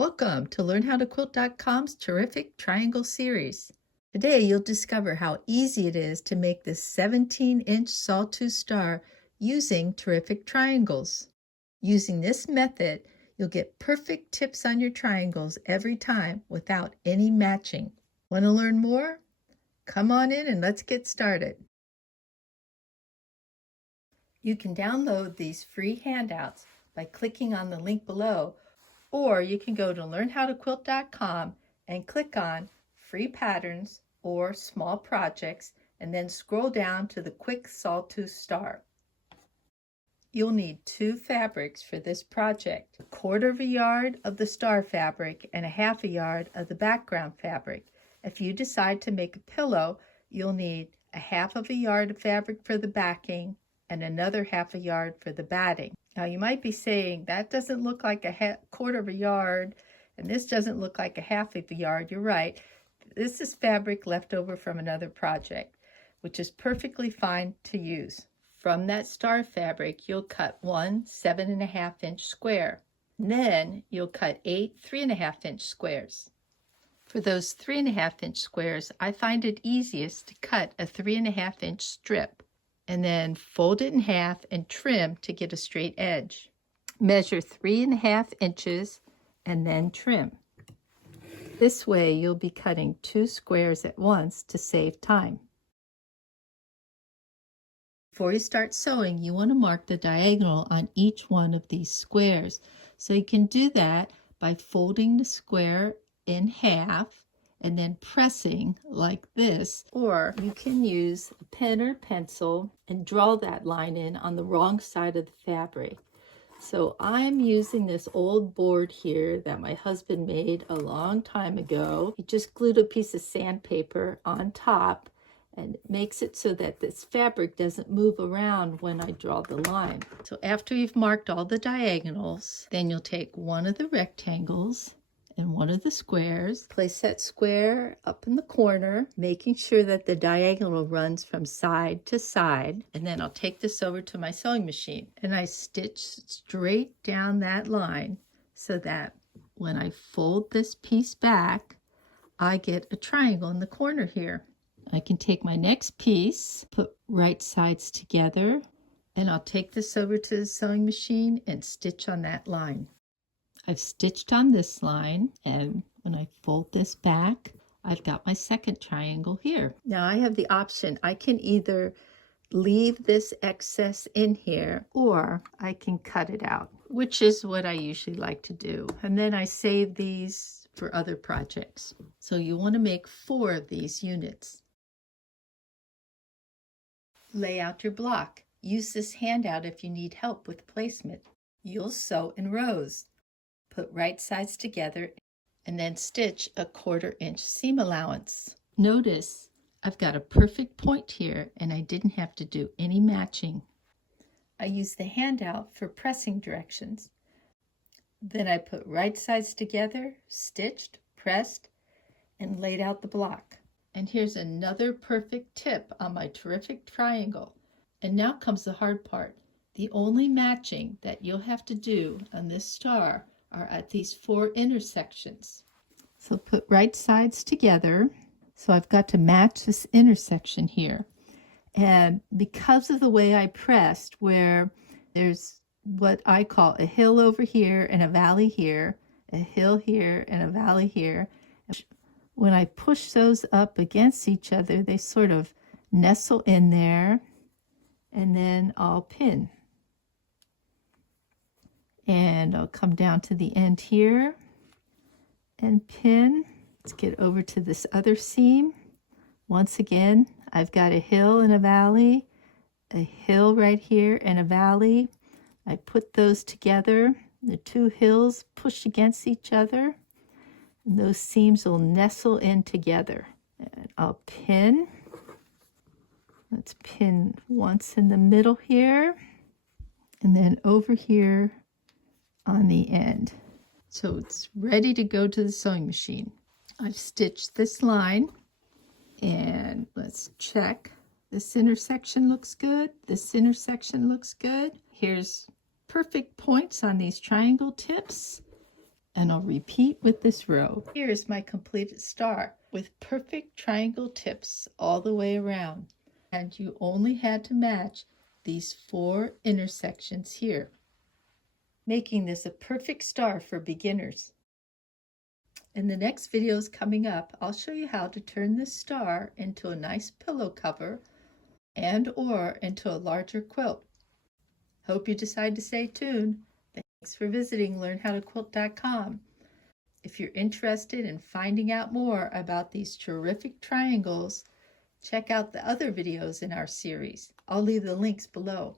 Welcome to LearnHowToQuilt.com's terrific triangle series. Today you'll discover how easy it is to make this 17-inch Sawtooth Star using terrific triangles. Using this method, you'll get perfect tips on your triangles every time without any matching. Want to learn more? Come on in and let's get started. You can download these free handouts by clicking on the link below, or you can go to LearnHowToQuilt.com and click on Free Patterns or Small Projects and then scroll down to the Quick Sawtooth Star. You'll need 2 fabrics for this project, 1/4 yard of the star fabric and 1/2 yard of the background fabric. If you decide to make a pillow, you'll need 1/2 yard of fabric for the backing and another 1/2 yard for the batting. Now you might be saying, that doesn't look like a 1/4 yard, and this doesn't look like a 1/2 yard. You're right. This is fabric left over from another project, which is perfectly fine to use. From that star fabric, you'll cut one 7.5-inch square. Then you'll cut 8 3.5-inch squares. For those 3.5-inch squares, I find it easiest to cut a 3.5-inch strip and then fold it in half and trim to get a straight edge. Measure 3.5 inches and then trim. This way you'll be cutting 2 squares at once to save time. Before you start sewing, you want to mark the diagonal on each one of these squares. So you can do that by folding the square in half and then pressing like this, or you can use a pen or pencil and draw that line in on the wrong side of the fabric. So I'm using this old board here that my husband made a long time ago. He just glued a piece of sandpaper on top and it makes it so that this fabric doesn't move around when I draw the line. So after you've marked all the diagonals, then you'll take one of the rectangles and one of the squares, place that square up in the corner, making sure that the diagonal runs from side to side. And then I'll take this over to my sewing machine and I stitch straight down that line so that when I fold this piece back, I get a triangle in the corner here. I can take my next piece, put right sides together, and I'll take this over to the sewing machine and stitch on that line. I've stitched on this line, and when I fold this back, I've got my second triangle here. Now I have the option. I can either leave this excess in here, or I can cut it out, which is what I usually like to do. And then I save these for other projects. So you want to make 4 of these units. Lay out your block. Use this handout if you need help with placement. You'll sew in rows. Put right sides together and then stitch a 1/4 inch seam allowance. Notice I've got a perfect point here and I didn't have to do any matching. I use the handout for pressing directions. Then I put right sides together, stitched, pressed, and laid out the block. And here's another perfect tip on my terrific triangle. And now comes the hard part. The only matching that you'll have to do on this star are at these 4 intersections. So put right sides together. So I've got to match this intersection here. And because of the way I pressed, where there's what I call a hill over here and a valley here, a hill here and a valley here, when I push those up against each other, they sort of nestle in there, and then I'll pin. And I'll come down to the end here and pin. Let's get over to this other seam. Once again, I've got a hill and a valley, a hill right here and a valley. I put those together. The 2 hills push against each other. And those seams will nestle in together. And I'll pin. Let's pin once in the middle here, and then over here on the end. So it's ready to go to the sewing machine. I've stitched this line, and let's check. This intersection looks good. This intersection looks good. Here's perfect points on these triangle tips. And I'll repeat with this row. Here's my completed star with perfect triangle tips all the way around. And you only had to match these 4 intersections here, making this a perfect star for beginners. In the next videos coming up, I'll show you how to turn this star into a nice pillow cover and/or into a larger quilt. Hope you decide to stay tuned. Thanks for visiting learnhowtoquilt.com. If you're interested in finding out more about these terrific triangles, check out the other videos in our series. I'll leave the links below.